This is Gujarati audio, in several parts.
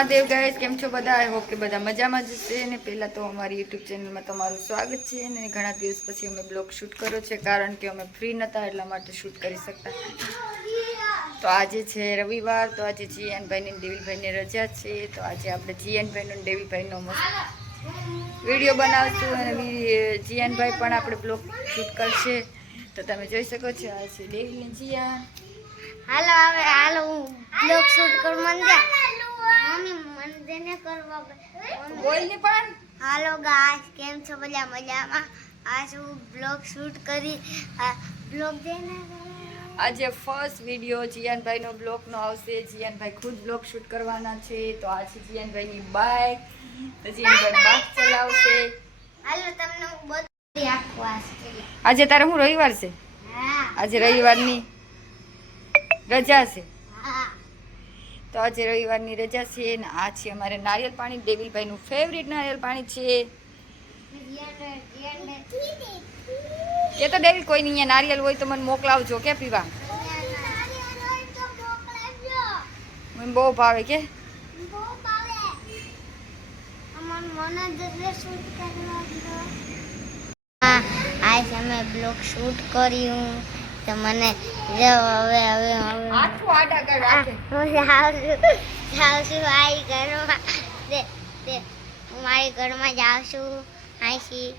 મહાદેવ ગાઈસ કેમ છો બધા? આઈ હોપ કે બધા મજામાં જ છે ને પહેલાં તો અમારી યુટ્યુબ ચેનલમાં તમારું સ્વાગત છે ને ઘણા દિવસ પછી અમે બ્લોગ શૂટ કર્યો છે, કારણ કે અમે ફ્રી નહોતા એટલા માટે શૂટ કરી શકતા. તો આજે છે રવિવાર, તો આજે જીએનભાઈની દેવીભાઈની રજા છે. તો આજે આપણે જીએનભાઈનો દેવીભાઈનો મસ્ત વીડિયો બનાવશું. અને જીએનભાઈ પણ આપણે બ્લોગ શૂટ કરશે. તો તમે જોઈ શકો છો, આ છે દેવી જીયા. હાલો, હવે હાલો બ્લોગ શૂટ કરવા મમ્મી મંદિરને કરવા બોલ ને પણ. હાલો ગાઈસ કેમ છો? બધા મજામાં? આજ હું બ્લોગ શૂટ કરી બ્લોગ દેને આજે ફર્સ્ટ વીડિયો જીયાનભાઈનો બ્લોગનો આવશે. જીયાનભાઈ ખુદ બ્લોગ શૂટ કરવાના છે. તો આ છે જીયાનભાઈની બાઇક તો જીયાનભાઈ બાઇક ચલાવશે. હાલો તમને હું બધી આખું આજે તારે હું રવિવાર છે? હા. આજે રવિવારની રજા છે. તો આજે રવિવારની રજા છે ને આ છે અમારે નારિયેલ પાણી. દેવીલભાઈનું ફેવરિટ નારિયેલ પાણી છે. કે તો દેવી કોઈ નહીં અહીંયા નારિયેલ હોય તો મને મોકલાવજો, કે પીવા? મને બહુ ભાવે, કે? આજ અમે બ્લોગ શૂટ કર્યું. તો મને જો હવે હવે હવે. આખું આડા કર રાખે હું જાઉં છું જાઉં છું મારી ઘરમાં. તે તે હું મારી ઘરમાં જાઉં છું અહીંથી.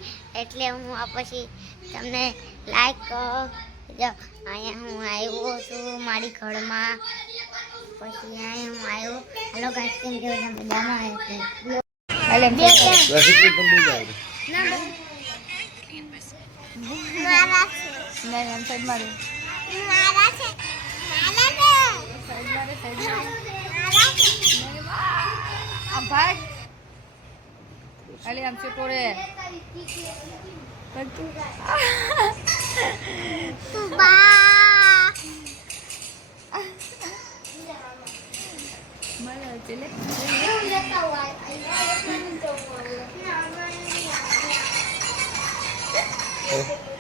એટલે હું આ પછી તમને લાઈક કરો. જો અહીંયા હું આવ્યો છું મારી ઘરમાં. પછી અહીંયા હું આવ્યો. હાલો ગાઈસ કેમ કેવો બધા મજામાં એટલે. મારા નહીં એમ સાઈડ મારે. ભાગ. હાલે આમ છે ભાગ તું બા. મારે ચલે ગાઈસ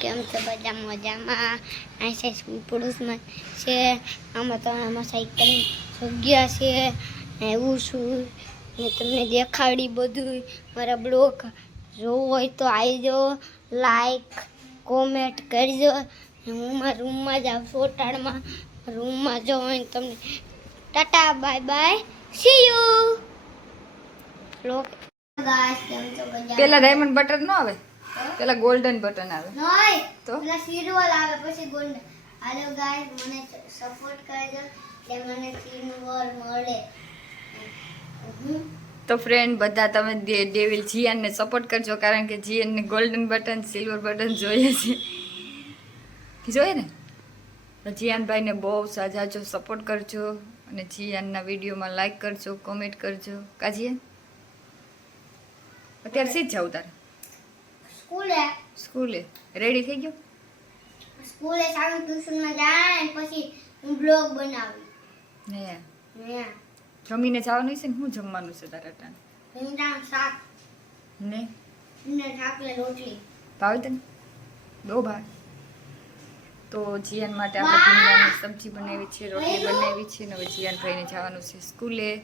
કેમ છે બધા મજામાં છે પુરુષમાં છે આમાં તો આમાં સાયકલ જગ્યા છે એવું છું ને તમને દેખાડી બધું મારા બ્લોગ જોવું હોય તો આવજો લાઈક કોમેન્ટ કરજો હું મારા રૂમમાં જાઉં છું ઓટાળમાં રૂમમાં જો હોય તમને tata bye bye see you બધા પેલા ડાયમંડ બટન ન આવે? પેલા ગોલ્ડન બટન આવે? તો? પેલા સિલ્વર આવે પછી ગોલ્ડન હાલો ગાઈસ મને સપોર્ટ કરજો કે મને સિલ્વર મળે. તો ફ્રેન્ડ બધા તમે ડેવિલ જીયાનને સપોર્ટ કરજો કારણ કે જીયાનને ગોલ્ડન બટન સિલ્વર બટન જોઈએ છે. જોઈએ ને? તો જીયાનભાઈને બહુ સાજાજો સપોર્ટ કરજો અને જીયાનના વિડીયોમાં લાઈક કરજો કોમેન્ટ કરજો. કાજીએ અત્યારે સીધ જાવ તારે? સ્કૂલે. સ્કૂલે. રેડી થઈ ગયો? સ્કૂલે સારું ટ્યુશનમાં જાય અને પછી હું બ્લોગ બનાવી. ને? ને. જમીને જવાનું છે ને શું જમવાનું છે તારા ટાણ ભીંડાનું શાક. ને? ને ઢાકલે રોટલી. ભાવે તને? બહુ ભાવે. તો જીયાન માટે આપણે ભીંડાની સબ્જી બનાવી છે રોટલી બનાવી છે ને હવે જીયાન ભાઈને જવાનું છે સ્કૂલે.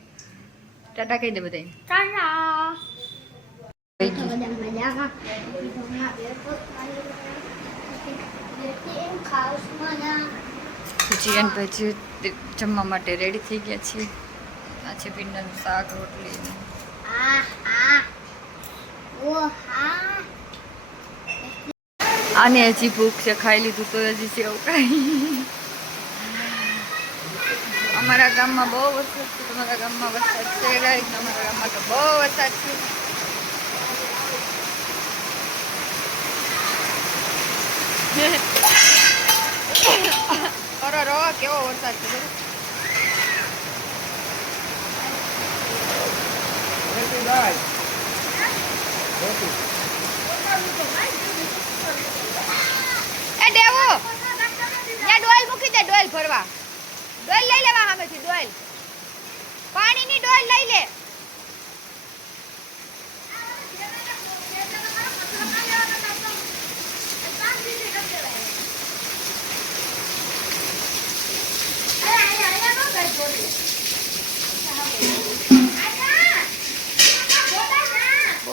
ટાટા કહી દે બધાને. ટાટા! જીયાન ભાઈ જમવા માટે રેડી થઈ ગયા છીએ. આ છે ભીંડાનું શાક, રોટલી આને હજી ભૂખ છે, ખાઈ લીધું તો હજી છે એવું કાંઈ. અમારા ગામમાં બહુ વરસાદ છે, તમારા ગામમાં વરસાદ છે અમારા ગામમાં તો બહુ વરસાદ છે. અરે રો કેવો વરસાદ છે એ દેવો, ત્યાં ડોલ મૂકી દે, ડોલ ભરવા. ડોલ લઈ લેવા સામેથી, ડોલ. પાણીની ડોલ લઈ લે. બહુ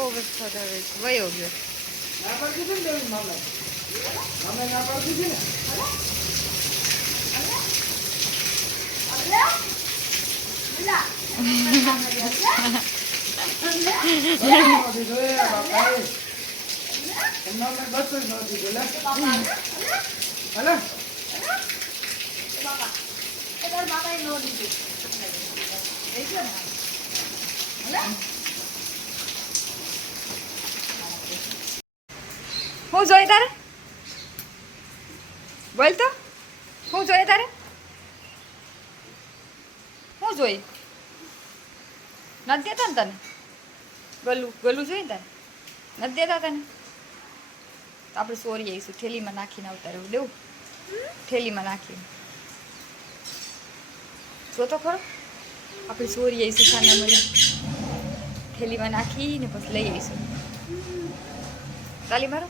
વરસાદ આવે છે વયો ગયો ના અમને બસ જ નહોતી જોઈ, લે. હાલે. હું? જોઈએ તારે? બોલ તો. હું જોઈએ તારે? હું જોઈ નથી દેતા ને તને? ગલું ગલું જોઈ તારે નથી દેતા તને? આપણે સોરી આવીશું. થેલીમાં નાખીને આવતા રહેવું દેવું થેલીમાં નાખીને. જો તો ખરો. આપણે સોરી આવીશું સાના મળી થેલીમાં નાખીને પછી લઈ આવીશું તાલી મારો.